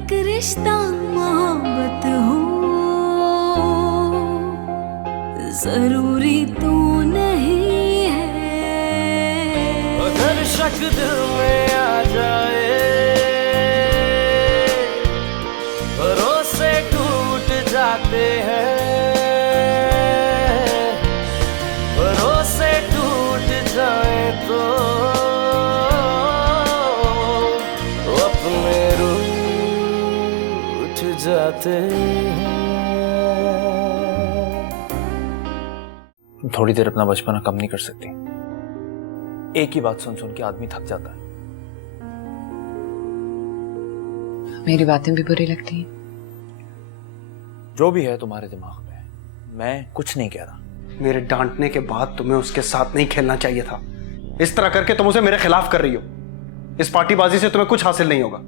एक रिश्ता मोहब्बत हो, जरूरी तो नहीं है। अगर शक दिल में आ जाए, भरोसे टूट जाते हैं, भरोसे टूट जाए तो अपने रूठ जाते हैं। थोड़ी देर अपना बचपना कम नहीं कर सकती? एक ही बात सुन सुन के आदमी थक जाता है। मेरी बातें भी बुरी लगती हैं? जो भी है तुम्हारे दिमाग में, मैं कुछ नहीं कह रहा। मेरे डांटने के बाद तुम्हें उसके साथ नहीं खेलना चाहिए था। इस तरह करके तुम उसे मेरे खिलाफ कर रही हो। इस पार्टीबाजी से तुम्हें कुछ हासिल नहीं होगा।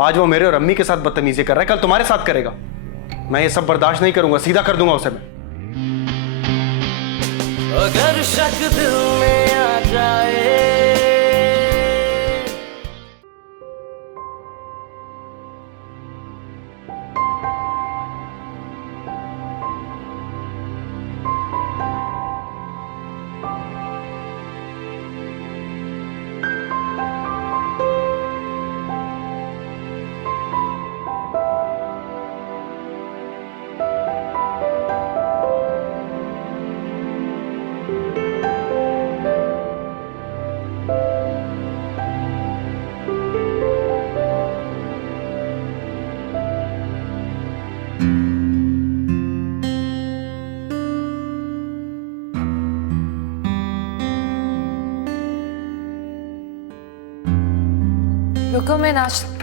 आज वो मेरे और अम्मी के साथ बदतमीजी कर रहा है, कल तुम्हारे साथ करेगा। मैं ये सब बर्दाश्त नहीं करूंगा, सीधा कर दूंगा उसे मैं। अगर शक दिल में आ जाए, रुको मैं नाश्ता।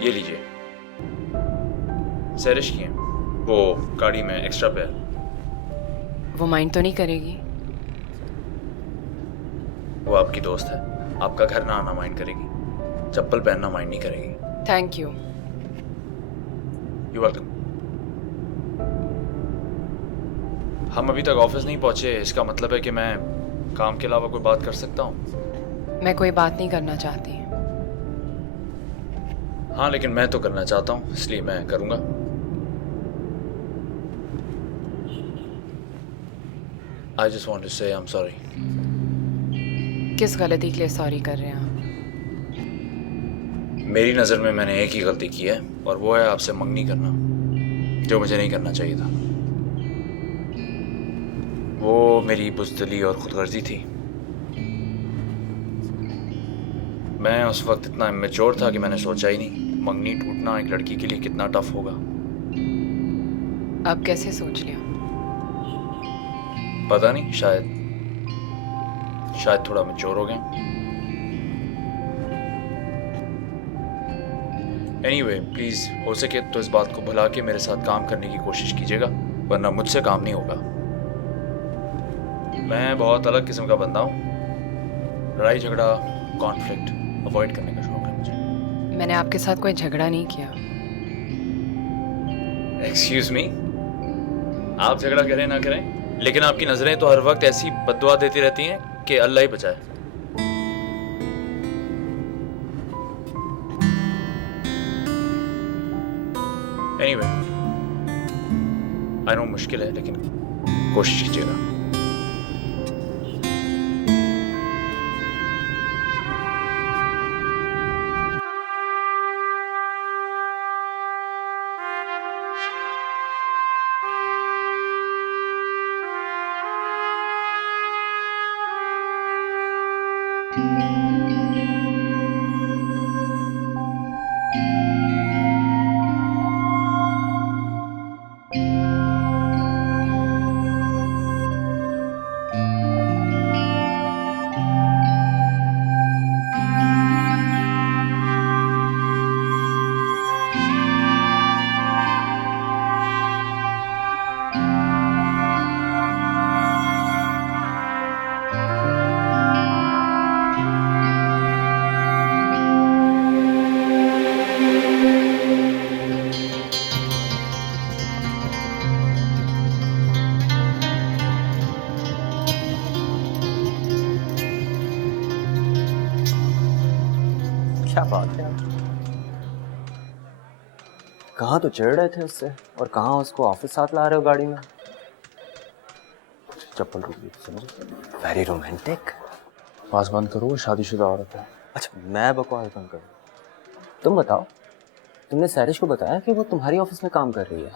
ये लीजिए, सैरिश की हैं, वो गाड़ी में एक्स्ट्रा पे है। वो माइंड तो नहीं करेगी? वो आपकी दोस्त है, आपका घर ना आना माइंड करेगी, चप्पल पहनना माइंड नहीं करेगी। Thank you. You welcome. हम अभी तक ऑफिस नहीं पहुंचे, इसका मतलब है कि मैं काम के अलावा कोई बात कर सकता हूँ? मैं कोई बात नहीं करना चाहती। हाँ, लेकिन मैं तो करना चाहता हूँ, इसलिए मैं करूँगा। I just want to say I'm sorry. किस गलती के लिए सॉरी कर रहे हैं आप? मेरी नज़र में मैंने एक ही गलती की है और वो है आपसे मंगनी करना, जो मुझे नहीं करना चाहिए था। वो मेरी बुज़दिली और खुदगर्जी थी। मैं उस वक्त इतना इमेच्योर था कि मैंने सोचा ही नहीं मंगनी टूटना एक लड़की के लिए कितना टफ होगा। अब कैसे सोच लिया? पता नहीं, शायद थोड़ा मैच्योर हो गया। एनीवे, प्लीज़ हो सके तो इस बात को भुला के मेरे साथ काम करने की कोशिश कीजिएगा, वरना मुझसे काम नहीं होगा। मैं बहुत अलग किस्म का बंदा हूँ। लड़ाई झगड़ा, कॉन्फ्लिक्ट अवॉइड करने का शौक है मुझे। मैंने आपके साथ कोई झगड़ा नहीं किया। एक्सक्यूज मी, आप झगड़ा करें ना करें, लेकिन आपकी नज़रें तो हर वक्त ऐसी बद्दुआ देती रहती हैं कि अल्लाह ही बचाए। एनीवे, आई नो मुश्किल है, लेकिन कोशिश कीजिएगा। क्या बात है यार, कहाँ तो चढ़ रहे थे उससे और कहाँ उसको ऑफिस साथ ला रहे हो गाड़ी में। चप्पल टूट गई, समझ? Very romantic. पास बंद करो, वो शादीशुदा औरत है। अच्छा, मैं बकवास बंद करूँ? तुम बताओ, तुमने सैरिश को बताया कि वो तुम्हारी ऑफिस में काम कर रही है?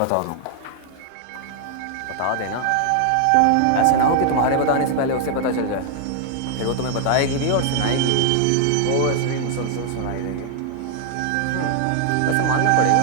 बता दूंगा। बता देना, ऐसा ना हो कि तुम्हारे बताने से पहले उसे पता चल जाए, फिर वो तुम्हें बताएगी भी और सुनाएगी भी। वो ऐसे भी मुसलसल सुनाई देगी। वैसे मानना पड़ेगा।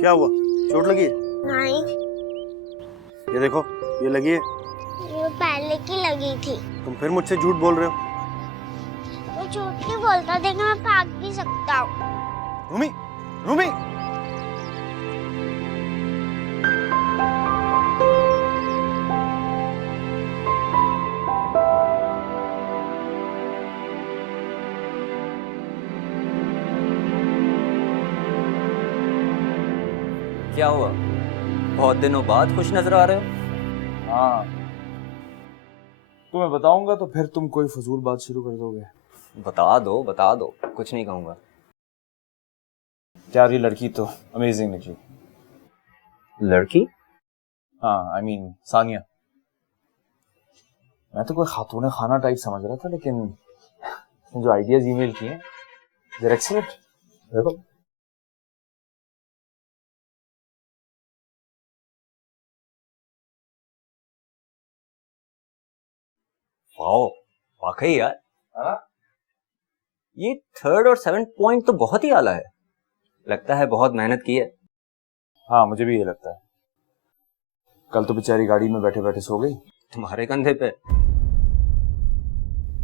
क्या हुआ? चोट लगी है? नहीं, ये देखो, ये लगी है। ये पहले की लगी थी। तुम फिर मुझसे झूठ बोल रहे हो। मैं झूठ नहीं बोलता, देखो मैं भाग भी सकता हूँ। रूमी, रूमी, क्या हुआ? बहुत दिनों बाद खुश नजर आ रहे हो। हाँ, तुम्हें बताऊंगा तो फिर तुम कोई फजूल बात शुरू कर दोगे। बता दो, कुछ नहीं कहूंगा। यार, ये लड़की तो अमेजिंग निकली। लड़की? हाँ, आई मीन सानिया। मैं तो कोई खातून खाना टाइप समझ रहा था, लेकिन जो आइडियाज ईमेल किए they're excellent। देखो, वाओ, वाकई यार, ये 3rd और 7th पॉइंट तो बहुत ही आला है। लगता है बहुत मेहनत की है। हाँ, मुझे भी ये लगता है। कल तो बेचारी गाड़ी में बैठे बैठे सो गई। तुम्हारे कंधे पे।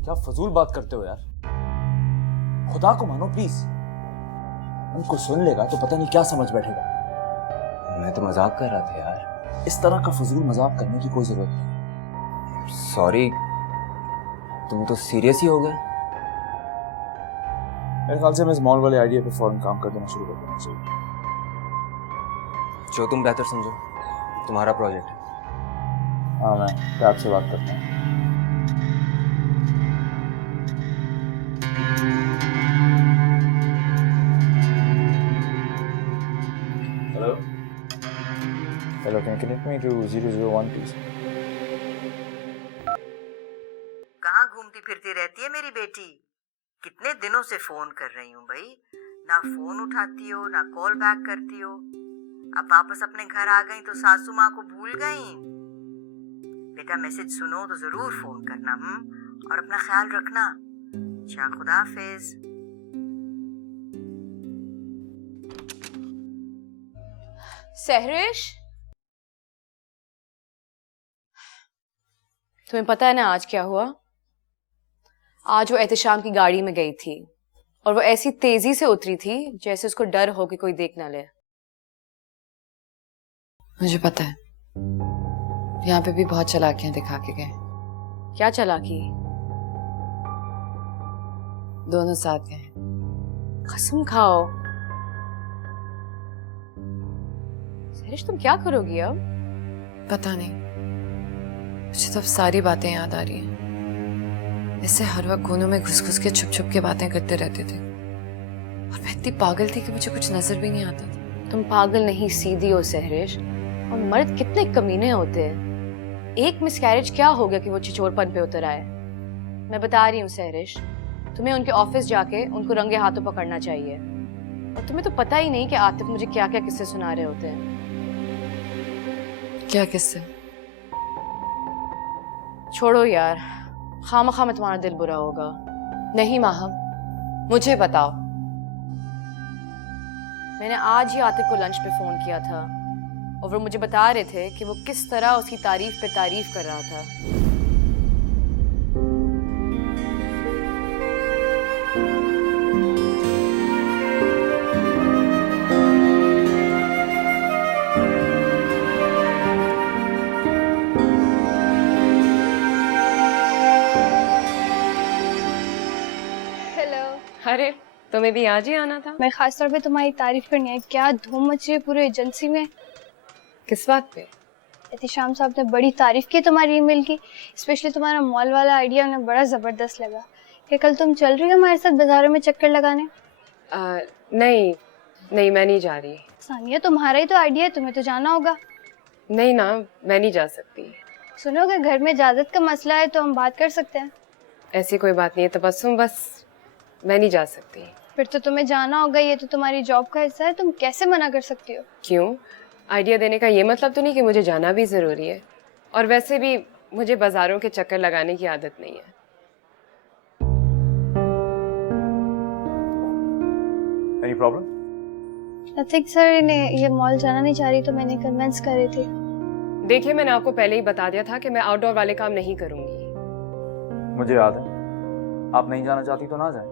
क्या फजूल बात करते हो यार? खुदा को मानो प्लीज। उनको सुन लेगा तो पता नहीं क्या समझ बैठेगा। मैं तो मजाक कर रहा था यार। इस तरह का फजूल मजाक करने की कोई जरूरत नहीं। सॉरी, तुम तो सीरियस ही हो गए। मेरे ख्याल से मैं इस मॉल वाले आइडिया पे फौरन काम कर देना शुरू कर देना चाहिए। जो तुम बेहतर समझो, तुम्हारा प्रोजेक्ट है। हाँ, मैं टैब से बात करता हूँ। Hello hello, can connect me to 001 please. कहाँ घूमती फिरती रहती है मेरी बेटी? कितने दिनों से फोन कर रही हूँ भाई, ना फोन उठाती हो ना कॉल बैक करती हो। अब वापस अपने घर आ गई तो सासू माँ को भूल गई? बेटा मैसेज सुनो तो जरूर फोन करना, और अपना ख्याल रखना। अच्छा, खुदा हाफिज। सहरिश, तुम्हें पता है ना आज क्या हुआ? आज वो एहतिशाम की गाड़ी में गई थी और वो ऐसी तेजी से उतरी थी जैसे उसको डर हो कि कोई देख ना ले। मुझे पता है, यहाँ पे भी बहुत चालाकियां दिखा के गए। क्या चालाकी? दोनों साथ गए। कसम खाओ। सहरिश, तुम क्या करोगी अब? पता नहीं, मुझे तो अब सारी बातें याद आ रही हैं। इससे हर वक्त कोनों में घुस घुस के छुप छुप के बातें करते रहते थे, और मैं इतनी पागल थी कि मुझे कुछ नजर भी नहीं आता था। तुम पागल नहीं, सीधी हो सहरिश। और मर्द कितने कमीने होते हैं। एक मिसकैरेज क्या हो गया कि वो छिछोरपन पे उतर आए? मैं बता रही हूँ सहरिश, तुम्हें उनके ऑफिस जाके उनको रंगे हाथों पकड़ना चाहिए। और तुम्हें तो पता ही नहीं कि आतिफ मुझे क्या क्या किस्से सुना रहे होते हैं। क्या किससे? छोड़ो यार, खामखा में तुम्हारा दिल बुरा होगा। नहीं माहम, मुझे बताओ। मैंने आज ही आतिफ को लंच पे फोन किया था और वो मुझे बता रहे थे कि वो किस तरह उसकी तारीफ पे तारीफ कर रहा था। अरे, तुम्हें भी आज ही आना था? मैं खास तौर पे तुम्हारी तारीफ करनी है। क्या धूम मची है पूरे एजेंसी में। किस बात पे? एहतिशाम साहब ने बड़ी तारीफ की तुम्हारी ईमेल की। स्पेशली तुम्हारा मॉल वाला आइडिया उन्हें बड़ा जबरदस्त लगा। क्या कल तुम चल रही हो हमारे साथ बाजारों में चक्कर लगाने? नहीं नहीं, मैं नहीं जा रही। सानिया, तुम्हारा ही तो आइडिया है, तुम्हें तो जाना होगा। नहीं ना, मैं नहीं जा सकती। सुनो, अगर घर में इजाजत का मसला है तो हम बात कर सकते हैं। ऐसी कोई बात नहीं है तबस्सुम, बस मैं नहीं जा सकती। फिर तो तुम्हें जाना होगा, ये तो तुम्हारी जॉब का हिस्सा है, तुम कैसे मना कर सकती हो? क्यों? आइडिया देने का ये मतलब तो नहीं कि मुझे जाना भी ज़रूरी है। और वैसे भी मुझे बाजारों के चक्कर लगाने की आदत नहीं है। Any problem? नथिंग सर, ने ये मॉल जाना नहीं चाह रही तो मैंने कन्विंस कर रही थी। देखिए, मैंने आपको पहले ही बता दिया था कि मैं आउटडोर वाले काम नहीं करूंगी। मुझे याद है, आप नहीं जाना चाहती तो ना जाए,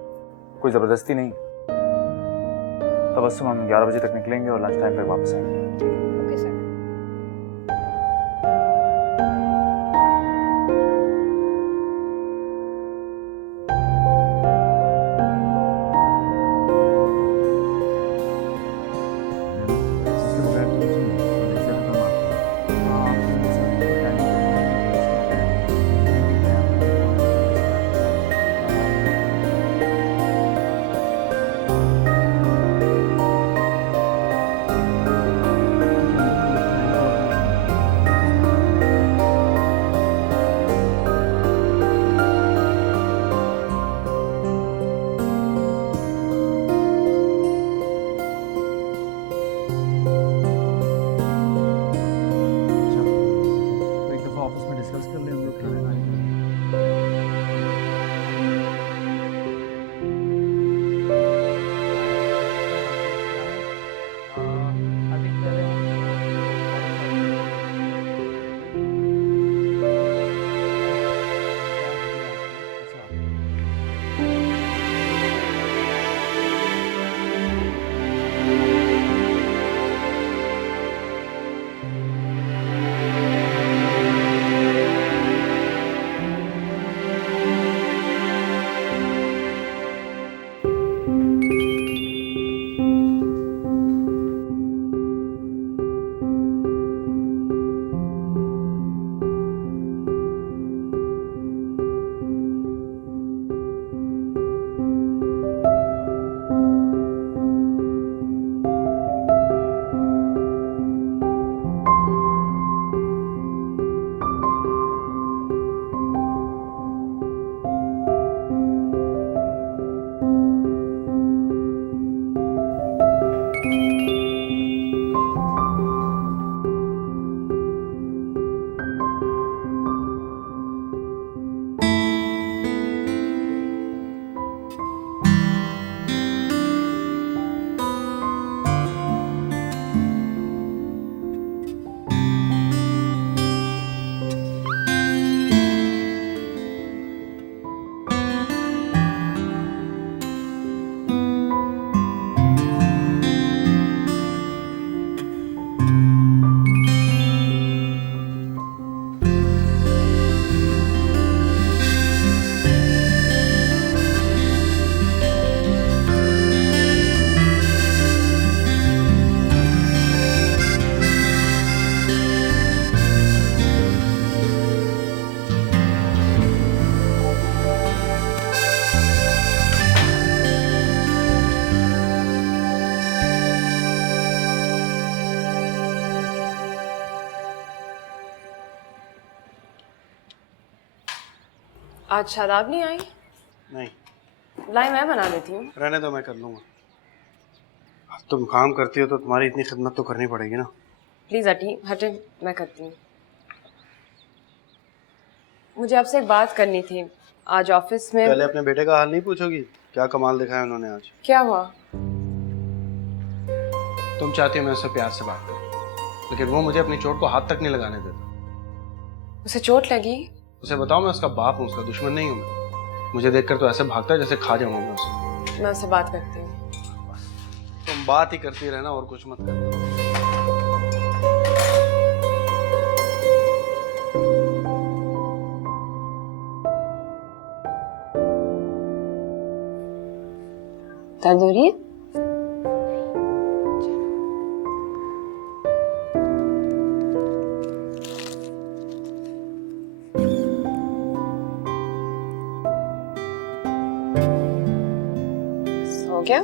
कोई जबरदस्ती नहीं। तबस्सुम, हम 11 बजे तक निकलेंगे और लंच टाइम पर वापस आएंगे। Okay sir. आज शादाब नहीं आई? नहीं, लाई मैं बना लेती हूँ। रहने दो, मैं कर लूँगा। तुम काम करती हो तो तुम्हारी इतनी खिदमत तो करनी पड़ेगी ना। प्लीज आंटी हटे, मैं करती हूँ। मुझे आपसे एक बात करनी थी। आज ऑफिस में पहले अपने बेटे का हाल नहीं पूछोगी? क्या कमाल दिखाया उन्होंने आज। क्या हुआ? तुम चाहती हो मैं उससे प्यार से बात करूं, लेकिन वो मुझे अपनी चोट को हाथ तक नहीं लगाने देता। उसे चोट लगी? उसे बताओ मैं उसका बाप हूँ, उसका दुश्मन नहीं हूँ मैं। मुझे देखकर तो ऐसे भागता है जैसे खा जाऊंगा मैं उसे। मैं उससे बात करती हूँ। तुम बात ही करती रहना और कुछ मत करना। दर्द हो रही है? सो गया?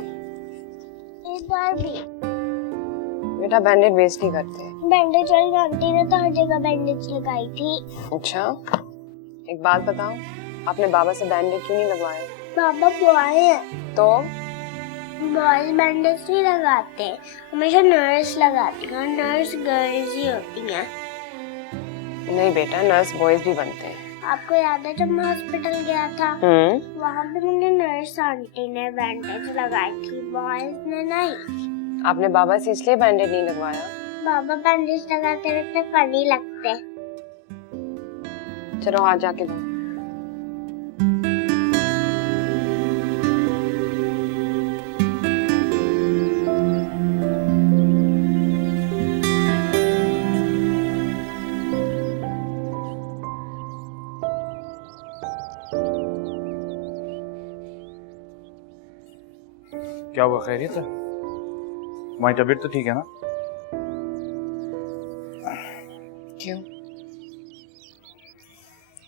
इधर भी बेटा बैंडेज वेस्ट नहीं करते। बैंडेज वाली आंटी ने तो हर जगह बैंडेज लगाई थी। अच्छा, एक बात बताओ, आपने बाबा से बैंडेज क्यों नहीं लगवाया? बाबा बॉय है तो बॉयज बैंडेज नहीं लगाते, हमेशा नर्स लगाती है। नर्स गर्ल्स ही होती हैं। नहीं बेटा, नर्स बॉयज भी बनते हैं। आपको याद है जब मैं हॉस्पिटल गया था, वहाँ पे मुझे नर्स आंटी ने बैंडेज लगाई थी, बॉयज ने नहीं। आपने बाबा से इसलिए बैंडेज नहीं लगवाया? बाबा बैंडेज लगाते रहते फनी लगते। चलो आज जाके दो। क्या हुआ, खैरियत है? तुम्हारी तबीयत तो ठीक है ना? क्यों,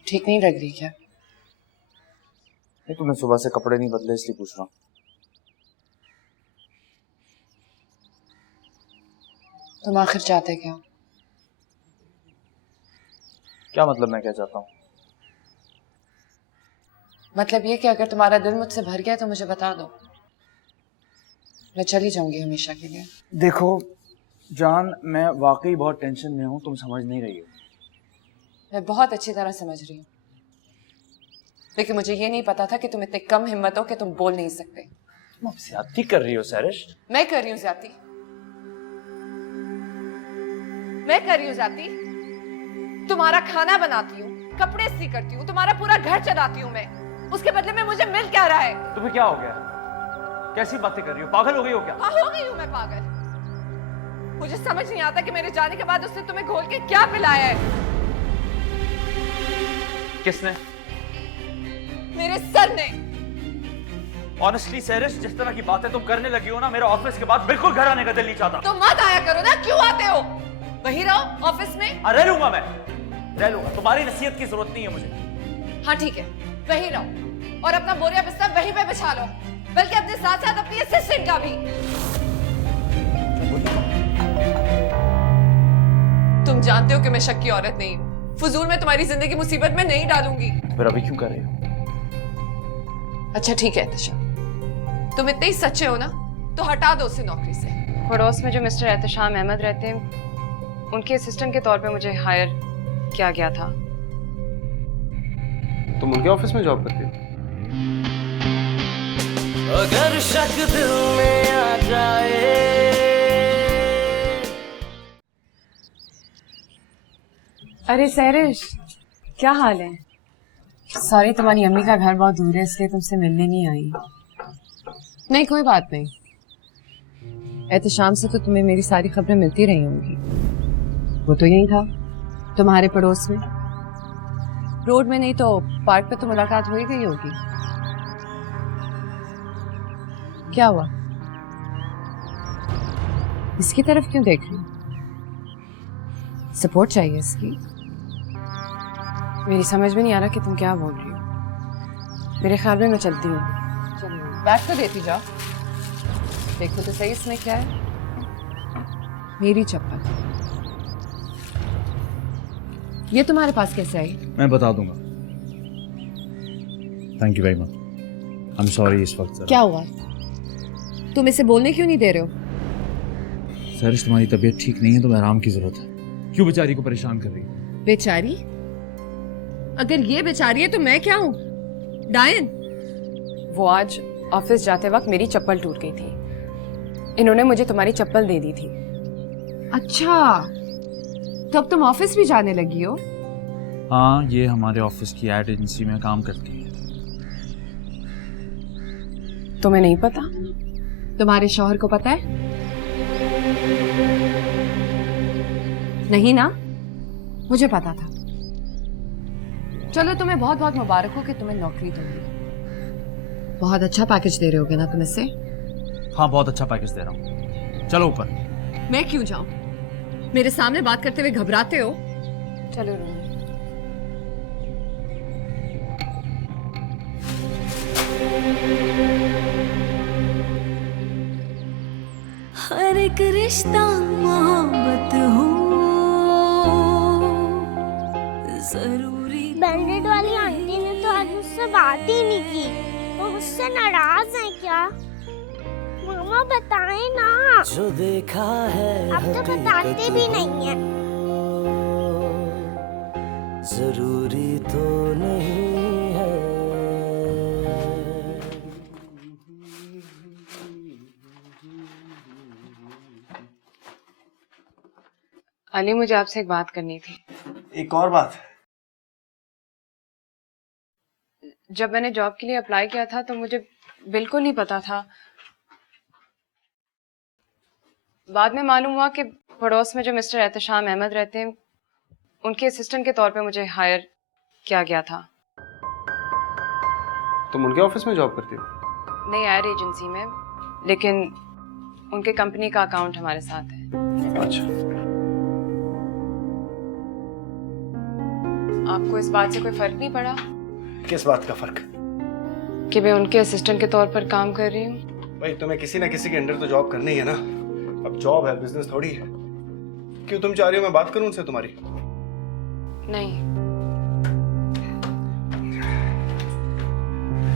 ठीक नहीं लग रही क्या? नहीं, तुमने सुबह से कपड़े नहीं बदले इसलिए पूछ रहा हूँ। तुम आखिर चाहते क्या? क्या मतलब मैं क्या चाहता हूँ? मतलब ये कि अगर तुम्हारा दिल मुझसे भर गया तो मुझे बता दो, मैं चली जाऊंगी हमेशा के लिए। देखो जान, मैं वाकई बहुत टेंशन में हूँ, तुम समझ नहीं रही हो। मैं बहुत अच्छी तरह समझ रही हूँ, लेकिन मुझे ये नहीं पता था कि तुम इतने कम हिम्मत हो कि तुम बोल नहीं सकते। तुम अब ज्यादती कर रही हो सैरिश। मैं कर रही हूँ ज्यादती? मैं कर रही हूँ ज्यादती? तुम्हारा खाना बनाती हूँ, कपड़े सी करती हूँ, तुम्हारा पूरा घर चलाती हूँ मैं, उसके बदले में मुझे मिल क्या रहा है? तुम्हें क्या हो गया? कैसी बातें कर रही हो? पागल हो गई हो क्या? हाँ हो गई हूँ मैं पागल। मुझे समझ नहीं आता कि मेरे जाने के बाद उसने तुम्हें घोल के क्या पिलाया है। किसने? मेरे सर ने। ऑनेस्टली सैरिश, जिस तरह की बातें तुम करने लगी हो ना, मेरा ऑफिस के बाद बिल्कुल घर आने का दिल नहीं चाहता। तो मत आया करो ना, क्यों आते हो? वहीं रहो ऑफिस में। रह लूंगा मैं, रह लूंगा, तुम्हारी नसीहत की जरूरत नहीं है मुझे। हाँ ठीक है, वहीं रहो और अपना बोरिया बिस्तर वहीं पे बिछा लो, बल्कि अपने साथ साथ अपनी असिस्टेंट का भी। तुम जानते हो कि मैं शक की औरत नहीं हूँ, फजूल में तुम्हारी जिंदगी मुसीबत में नहीं डालूंगी। फिर अभी क्यों कर रहे हो? अच्छा ठीक है एहतशाम, तुम इतने ही सच्चे हो ना तो हटा दो उसे नौकरी से। पड़ोस में जो मिस्टर एहतशाम अहमद रहते हैं, उनके असिस्टेंट के तौर पे मुझे हायर किया गया था। तुम उनके ऑफिस में जॉब करती हो? अगर शक दिल में आ जाए। अरे सैरिश, क्या हाल है? सॉरी, तुम्हारी अम्मी का घर बहुत दूर है इसलिए तुमसे मिलने नहीं आई। नहीं कोई बात नहीं, एहतशाम से तो तुम्हें मेरी सारी खबरें मिलती रही होंगी। वो तो यही था, तुम्हारे पड़ोस में, रोड में नहीं तो पार्क पे तो मुलाकात हो ही गई होगी। क्या हुआ? इसकी तरफ क्यों देख रही हो? सपोर्ट चाहिए इसकी? मेरी समझ में नहीं आ रहा कि तुम क्या बोल रही हो। मेरे ख्याल में मैं चलती हूँ। बैग तो देती जाओ, देखो तो सही इसमें क्या है। मेरी चप्पल ये तुम्हारे पास कैसे आई? मैं बता दूंगा। Thank you very much. I am sorry इस वक्त क्या हुआ? तुम इसे बोलने क्यों नहीं दे रहे हो? सरिश तुम्हारी तबीयत ठीक नहीं है, तुम्हें आराम की जरूरत है। क्यों बेचारी को परेशान कर रही है? बेचारी? अगर ये बेचारी है तो मैं क्या हूँ? डायन। वो आज ऑफिस जाते वक्त मेरी चप्पल टूट गई थी, इन्होंने मुझे तुम्हारी चप्पल दे दी थी। अच्छा, तो अब तुम ऑफिस भी जाने लगी हो? हाँ, ये हमारे ऑफिस की एड एजेंसी में काम करती है। तुम्हें नहीं पता? तुम्हारे शौहर को पता है? नहीं ना? मुझे पता था। चलो, तुम्हें बहुत बहुत मुबारक हो कि तुम्हें नौकरी तो मिली। बहुत अच्छा पैकेज दे रहे होगे ना तुम इससे? हाँ, बहुत अच्छा पैकेज दे रहा हूँ। चलो ऊपर। मैं क्यों जाऊं? मेरे सामने बात करते हुए घबराते हो? चलो रूम। हर एक रिश्ता मोहब्बत हो जरूरी। बैंडेड वाली आंटी ने तो आज मुझसे बात ही नहीं की। वो मुझसे नाराज है क्या? मामा बताएं ना। जो देखा है अब तो बताते भी नहीं है। जरूरी तो नहीं है। अली, मुझे आपसे एक बात करनी थी। एक और बात? जब मैंने जॉब के लिए अप्लाई किया था तो मुझे बिल्कुल नहीं पता था। बाद में मालूम हुआ कि पड़ोस में जो मिस्टर एहतशाम अहमद रहते हैं, उनके असिस्टेंट के तौर पे मुझे हायर किया गया था। तुम उनके ऑफिस में जॉब करती हो? नहीं, एड एजेंसी में, लेकिन उनके कंपनी का अकाउंट हमारे साथ है। अच्छा। आपको इस बात से कोई फर्क नहीं पड़ा? किस बात का फर्क? कि मैं उनके असिस्टेंट के तौर पर काम कर रही हूँ। भाई, तुम्हें किसी ना किसी के अंडर तो जॉब करनी है ना। अब जॉब है, बिजनेस थोड़ी है। क्यों तुम चाह रही हो मैं बात करूं उनसे तुम्हारी? नहीं।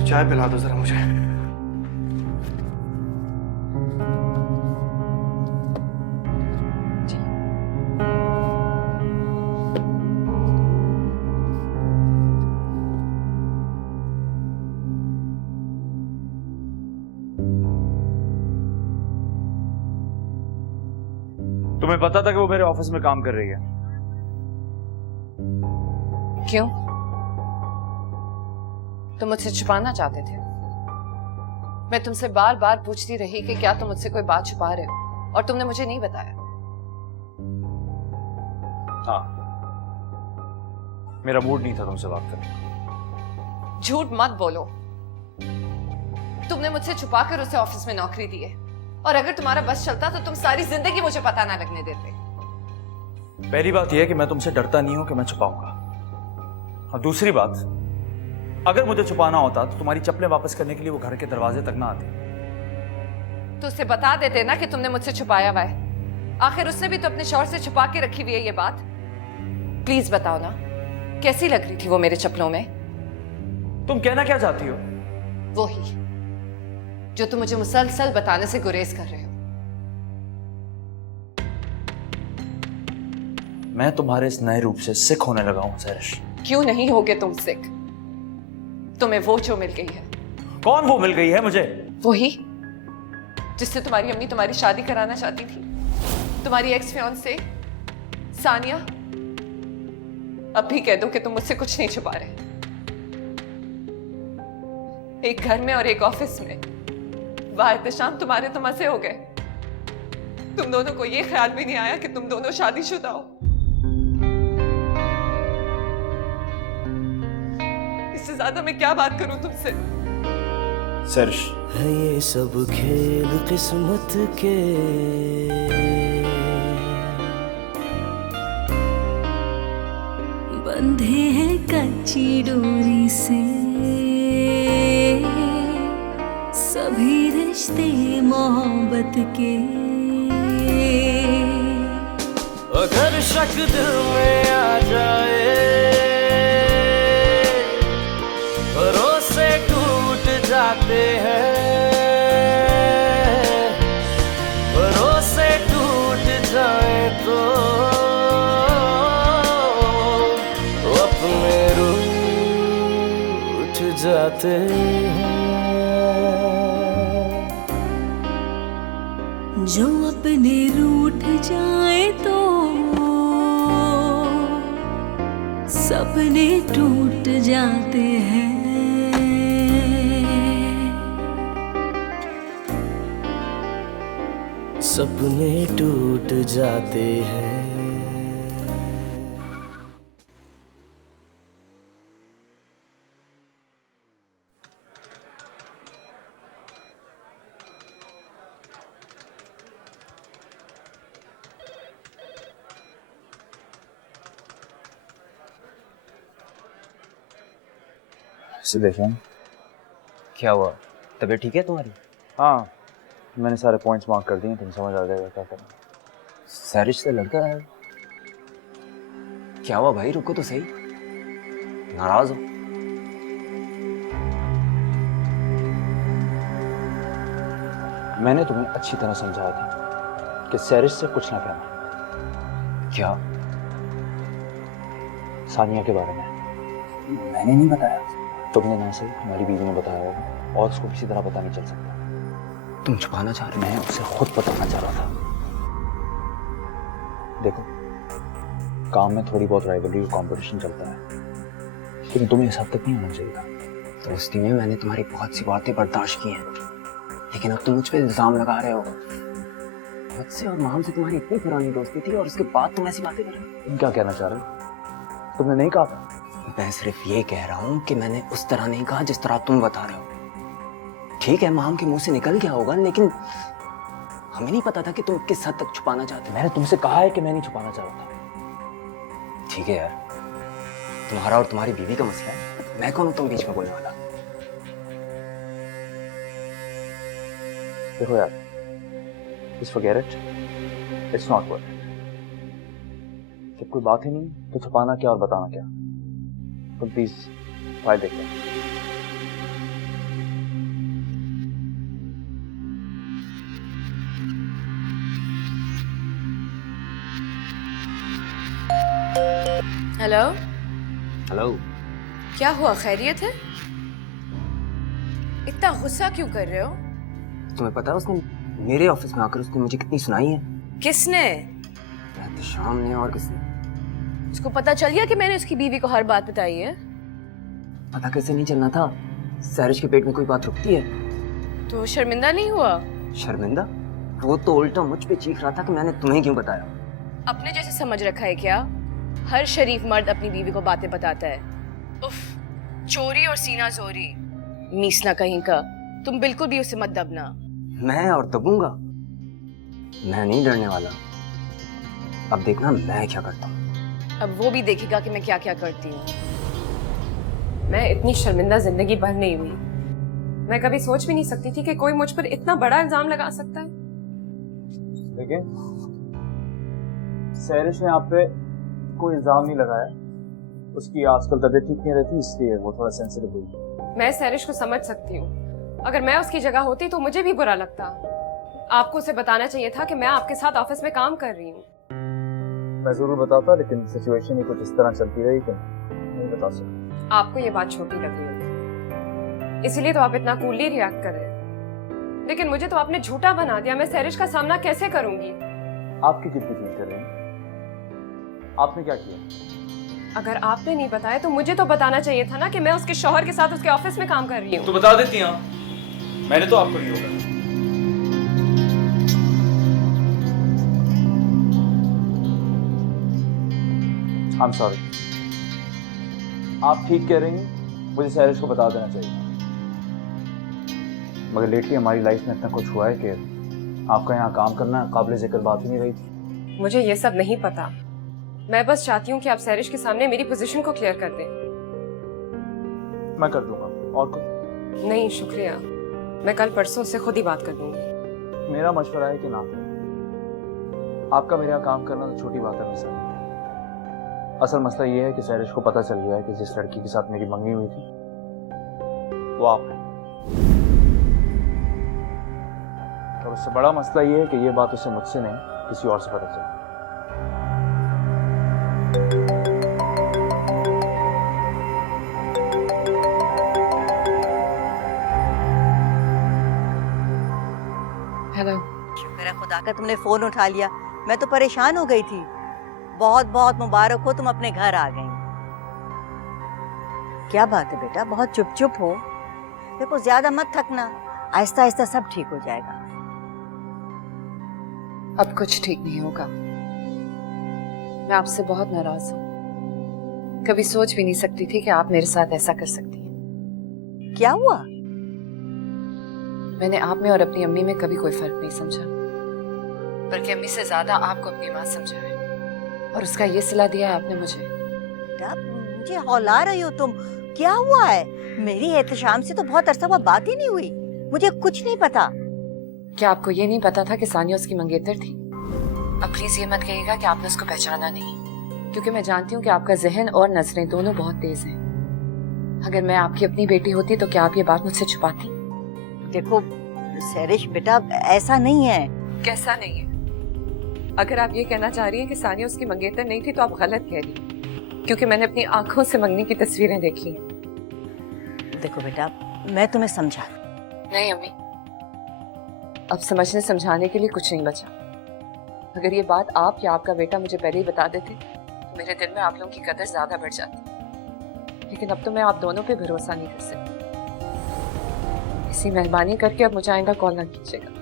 चाय पिला दो जरा मुझे। तुम्हें पता था कि वो मेरे ऑफिस में काम कर रही है? क्यों? तुम मुझसे छुपाना चाहते थे? मैं तुमसे बार बार पूछती रही कि क्या तुम मुझसे कोई बात छुपा रहे हो, और तुमने मुझे नहीं बताया। हाँ, मेरा मूड नहीं था तुमसे बात करने का। झूठ मत बोलो। तुमने मुझसे छुपाकर उसे ऑफिस में नौकरी दी है, और अगर तुम्हारा बस चलता तो तुम सारी जिंदगी मुझे पता ना लगने देते। पहली बात यह है कि मैं तुमसे डरता नहीं हूं कि मैं छुपाऊंगा। और दूसरी बात, अगर मुझे छुपाना होता तो तुम्हारी चप्पलें वापस करने के लिए वो घर के दरवाजे तक ना आती। तो उसे बता देते ना कि तुमने मुझसे छुपाया हुआ है। आखिर उसने भी तो अपने शौहर से छुपा के रखी हुई है ये बात। प्लीज बताओ ना, कैसी लग रही थी वो मेरे चप्पलों में? तुम कहना क्या चाहती हो? वो ही जो तुम मुझे मुसलसल बताने से गुरेज कर रहे हो। मैं तुम्हारे इस नए रूप से सिक होने लगा हूं सरिश। क्यों नहीं होगे तुम सिक? तुम्हें वो जो मिल गई है। कौन वो मिल गई है मुझे? वही जिससे तुम्हारी अम्मी तुम्हारी शादी कराना चाहती थी, तुम्हारी एक्स फियांसे सानिया। अब भी कह दो कि तुम मुझसे कुछ नहीं छुपा रहे। एक घर में और एक ऑफिस में वाह एहतशाम, तुम्हारे तो मजे हो गए। तुम दोनों को ये ख्याल भी नहीं आया कि तुम दोनों शादीशुदा हो। इससे ज्यादा मैं क्या बात करूं तुमसे? सरिश, है ये सब खेल किस्मत के। बंधे हैं कच्ची डोरी से सभी रिश्ते मोहब्बत के। अगर शक दिल में आ जाए, भरोसे जाते हैं। जो अपने रूठ जाए तो सपने टूट जाते हैं। सपने टूट जाते हैं। इसे देखें। क्या हुआ? तबीयत ठीक है तुम्हारी? हाँ, मैंने सारे पॉइंट्स मार्क कर दिए, तुम समझ आ जाएगा क्या करना। सैरिश से लड़का है? क्या हुआ भाई? रुको तो सही, नाराज हो? मैंने तुम्हें अच्छी तरह समझाया था कि सैरिश से कुछ ना कहना। क्या? सानिया के बारे में मैंने नहीं बताया। तुमने ना से तुम्हारी बीवी ने बताया होगा, और उसको किसी तरह पता नहीं चल सकता। तुम छुपाना चाह रहे हो? मैं उसे खुद बताना चाह रहा था। देखो, काम में थोड़ी बहुत राइवलरी और कंपटीशन चलता है, लेकिन तुम्हें इस हद तक नहीं होना चाहिए था। दोस्ती में मैंने तुम्हारी बहुत सी बातें बर्दाश्त की हैं, लेकिन अब तुम मुझ पे इल्जाम लगा रहे हो। मुझसे और माम से तुम्हारी इतनी पुरानी दोस्ती थी और उसके बाद तुम ऐसी बातें कर रहे हो। तुम क्या कहना चाह रहे हो? तुमने नहीं कहा था? मैं सिर्फ ये कह रहा हूँ कि मैंने उस तरह नहीं कहा जिस तरह तुम बता रहे हो। ठीक है, माम के मुंह से निकल गया होगा, लेकिन हमें नहीं पता था कि तुम किस हद तक छुपाना चाहते हो। मैंने तुमसे कहा है कि मैं नहीं छुपाना चाह रहा था। ठीक है यार, तुम्हारा और तुम्हारी बीवी का मसला है, मैं कौन हूं तुम बीच में बोलने वाला। देखो यार, just forget it. It's not worth it. जब कोई बात ही नहीं तो छुपाना क्या और बताना क्या। तो प्लीज फाइल देखो। हेलो। हेलो। क्या हुआ, खैरियत है? इतना गुस्सा क्यों कर रहे हो? तुम्हें पता है उसने मेरे ऑफिस में आकर उसने मुझे कितनी सुनाई है? किसने? शाम ने। और किसने? उसको पता चल गया कि मैंने उसकी बीवी को हर बात बताई है? पता कैसे नहीं चलना था? सैरिश के पेट में कोई बात रुकती है? तो शर्मिंदा नहीं हुआ? शर्मिंदा? वो तो उल्टा मुझ पे चीख रहा था कि मैंने तुम्हें क्यों बताया। अपने जैसे समझ रखा है क्या? हर शरीफ मर्द अपनी बीवी को बातें बताता है। उफ, चोरी और सीना जोरी, मीसना कहीं का। तुम बिल्कुल भी उसे मत दबना। मैं और दबूंगा? मैं नहीं डरने वाला। अब देखना मैं क्या करता हूँ। अब वो भी देखेगा कि मैं क्या क्या करती हूँ। मैं इतनी शर्मिंदा जिंदगी भर नहीं हुई। मैं कभी सोच भी नहीं सकती थी कि कोई मुझ पर इतना बड़ा इल्जाम लगा सकता है। देखिए, सैरिश ने आप पे कोई इल्जाम नहीं लगाया। उसकी आजकल तबीयत ठीक नहीं रहती, इसलिए वो थोड़ा सेंसिटिव हुई। मैं सैरिश को समझ सकती हूँ। अगर मैं उसकी जगह होती तो मुझे भी बुरा लगता। आपको उसे बताना चाहिए था कि मैं आपके साथ ऑफिस में काम कर रही हूँ। मैं जरूर बताता, लेकिन सिचुएशन ही कुछ इस तरह चलती रही कि नहीं बता सकता। आपको ये बात छोटी लग रही होगी, इसीलिए तो आप इतना कूलली रिएक्ट कर रहे हैं। लेकिन मुझे तो आपने झूठा बना दिया। मैं सैरिश का सामना कैसे करूंगी? आपकी कितनी फील कर रही हैं? आपने क्या किया? अगर आपने नहीं बताया तो मुझे तो बताना चाहिए था ना कि मैं उसके शौहर के साथ उसके ऑफिस में काम कर रही हूँ। तो बता देती हैं। मैंने तो आपको नहीं रोका। I'm sorry. आप ठीक कह रही हैं, मुझे सैरिश को बता देना चाहिए। मगर लेटली हमारी लाइफ में इतना कुछ हुआ है कि आपका यहाँ काम करना काबिल जिक्र बात ही नहीं रही थी। मुझे ये सब नहीं पता। मैं बस चाहती हूँ कि आप सैरिश के सामने मेरी पोजीशन को क्लियर कर दें। मैं कर दूंगा। और कुछ? नहीं शुक्रिया, मैं कल परसों से खुद ही बात कर दूंगी। मेरा मशवरा है कि ना। आपका मेरे यहाँ काम करना तो छोटी बात है मेरे साथ। असल मसला ये है कि सैरिश को पता चल गया है कि जिस लड़की के साथ मेरी मंगनी हुई थी वो आप है। और उससे बड़ा मसला ये है कि ये बात उसे मुझसे नहीं किसी और से पता चली। हेलो। शुक्र है खुदा का तुमने फोन उठा लिया, मैं तो परेशान हो गई थी। बहुत बहुत मुबारक हो, तुम अपने घर आ गई। क्या बात है बेटा, बहुत चुप चुप हो। देखो ज्यादा मत थकना, आहिस्ता आहिस्ता सब ठीक हो जाएगा। अब कुछ ठीक नहीं होगा। मैं आपसे बहुत नाराज हूँ। कभी सोच भी नहीं सकती थी कि आप मेरे साथ ऐसा कर सकती हैं। क्या हुआ? मैंने आप में और अपनी अम्मी में कभी कोई फर्क नहीं समझा, बल्कि अम्मी से ज्यादा आपको अपनी माँ समझा है, और उसका ये सिला दिया है आपने मुझे। बेटा मुझे हौला रही हो तुम, क्या हुआ है? मेरी एहतशाम से तो बहुत अरसा हुआ बात ही नहीं हुई, मुझे कुछ नहीं पता। क्या आपको ये नहीं पता था कि सानिया उसकी मंगेतर थी? अब प्लीज ये मत कहिएगा कि आपने उसको पहचाना नहीं, क्योंकि मैं जानती हूँ कि आपका जहन और नजरें दोनों बहुत तेज हैं। अगर मैं आपकी अपनी बेटी होती तो क्या आप ये बात मुझसे छुपाती? देखो सैरिश बेटा, ऐसा नहीं है। कैसा नहीं है? अगर आप ये कहना चाह रही हैं कि सानिया उसकी मंगेतर नहीं थी तो आप गलत कह रही हैं, क्योंकि मैंने अपनी आंखों से मंगनी की तस्वीरें देखी हैं। देखो बेटा, मैं तुम्हें समझा। नहीं अम्मी, अब समझने समझाने के लिए कुछ नहीं बचा। अगर ये बात आप या आपका बेटा मुझे पहले ही बता देते तो मेरे दिल में आप लोगों की कदर ज्यादा बढ़ जाती, लेकिन अब तो मैं आप दोनों पे भरोसा नहीं कर सकती। इसी मेहरबानी करके अब मुझे आइंदा कॉल ना कीजिएगा।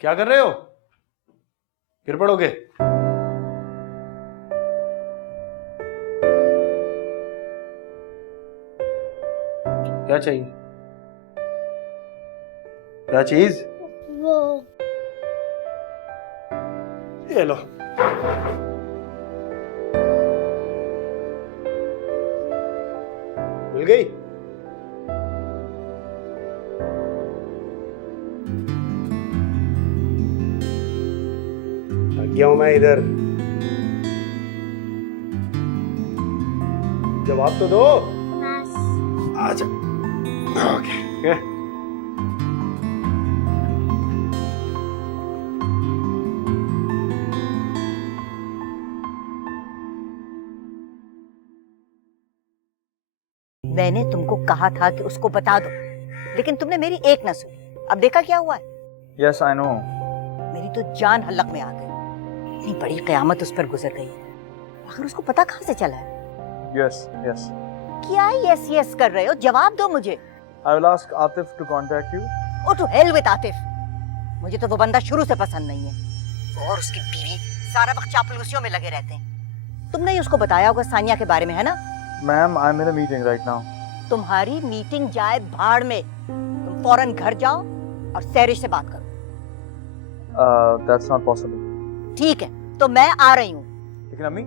क्या कर रहे हो? गिर पड़ोगे। क्या चाहिए? क्या चीज? वो ये लो। मिल गई? गया हूं मैं इधर, जवाब तो दो। आजा। ओके। मैंने तुमको कहा था कि उसको बता दो, लेकिन तुमने मेरी एक न सुनी। अब देखा क्या हुआ है? Yes I know. मेरी तो जान हलक में आ गई। इतनी बड़ी कयामत उस पर गुजर गई, आखिर उसको पता कहाँ से चला है? Yes yes. क्या यस यस कर रहे हो? जवाब दो मुझे। I will ask Atif to contact you. Oh to hell with Atif. मुझे तो वो बंदा शुरू से पसंद नहीं है। वो और उसकी बीवी सारा वक्त चापलूसियों में लगे रहते हैं। तुमने ही उसको बताया होगा सानिया के बारे में, है ना? Ma'am I am in a meeting right now. तुम्हारी मीटिंग जाए भाड़ में, तुम फौरन घर जाओ और सैरिश से बात करो। That's not possible. ठीक है, तो मैं आ रही हूँ। लेकिन अम्मी,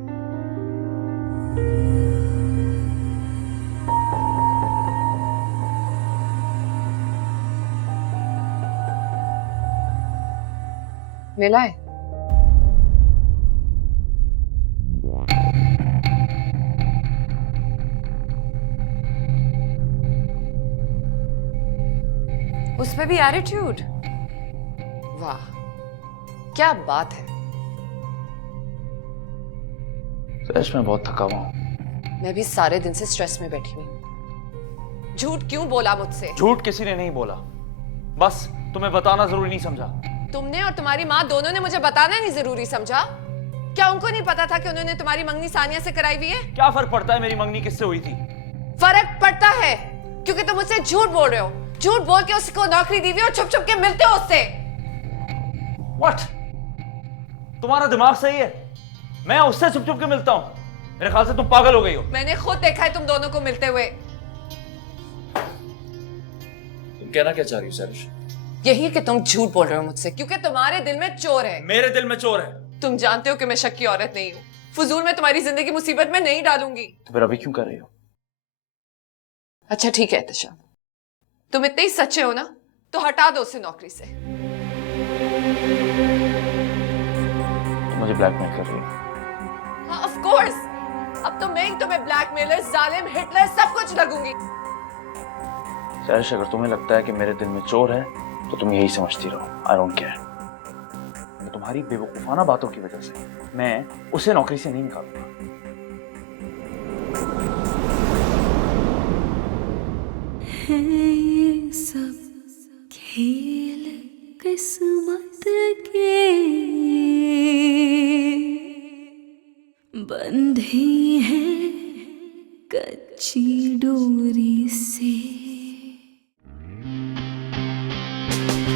मिला है? उसमें भी एटीट्यूड? वाह, क्या बात है। सच में बहुत थका हुआ हूं। मैं भी सारे दिन से स्ट्रेस में बैठी हुई। झूठ क्यों बोला मुझसे? झूठ किसी ने नहीं बोला, बस तुम्हें बताना जरूरी नहीं समझा। तुमने और तुम्हारी माँ दोनों ने मुझे बताना नहीं जरूरी समझा? क्या उनको नहीं पता था कि उन्होंने तुम्हारी मंगनी सानिया से कराई हुई है? क्या फर्क पड़ता है मेरी मंगनी किससे हुई थी? फर्क पड़ता है, क्योंकि तुम मुझसे झूठ बोल रहे हो। झूठ बोल के उसको नौकरी दी हुई और छुप छुप के मिलते हो उससे। What? तुम्हारा दिमाग सही है? मैं उससे छुप छुप के मिलता हूं? मेरे ख्याल से तुम पागल हो गई हो। मैंने खुद देखा है तुम दोनों को मिलते हुए। कहना क्या चाह रही हो सैरिश? यही कि तुम झूठ बोल रहे हो मुझसे, क्योंकि तुम्हारे दिल में चोर है। मेरे दिल में चोर है। तुम जानते हो कि मैं शक की औरत नहीं हूँ। फजूल में तुम्हारी जिंदगी मुसीबत में नहीं डालूंगी। तो फिर अभी क्यों कर रही हो? अच्छा ठीक है एहतशाम, तुम इतने ही सच्चे हो ना, तो हटा दो उसे नौकरी से। तुम मुझे ब्लैकमेल कर रही हो? हाँ ऑफ कोर्स, अब तो मैं ही तुम्हें ब्लैकमेलर, जालिम, हिटलर सब कुछ लगूंगी। सैरिश, अगर तुम्हें लगता है कि मेरे दिल में चोर है तो तुम यही समझती रहो। I don't care. तुम्हारी बेवकूफाना बातों की वजह से मैं उसे नौकरी से नहीं निकालूंगा। है ये सब खेल किस्मत के, बंधे हैं कच्ची डोरी से।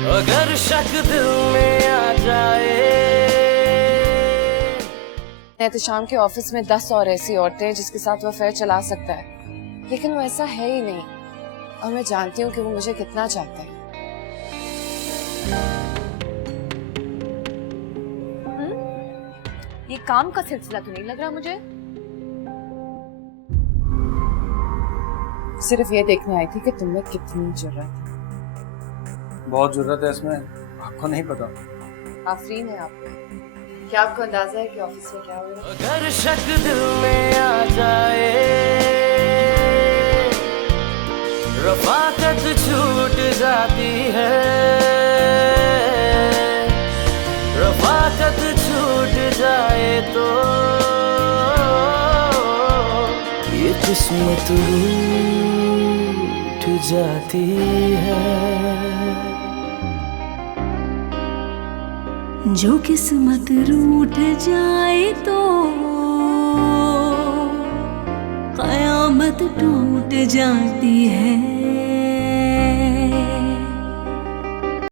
अगर शक दिल में आ जाए। एहतशाम के ऑफिस में 10 और ऐसी औरतें हैं जिसके साथ वो अफेयर चला सकता है, लेकिन वो ऐसा है ही नहीं। और मैं जानती हूँ कि वो मुझे कितना चाहता है। ये काम का सिलसिला तो नहीं लग रहा मुझे। सिर्फ ये देखने आई थी कि तुम्हें कितनी जरूरत है। बहुत जरूरत है इसमें, आपको नहीं पता। आफरीन है आपको। क्या आपको अंदाजा है कि ऑफिस में क्या हो रहा है? अगर शक दिल में आ जाए, रफाकत छूट जाती है, रफाकत छूट जाए तो ये किस्मत रूठ जाती है। जो किस्मत रूठ जाए तो कयामत टूट जाती है।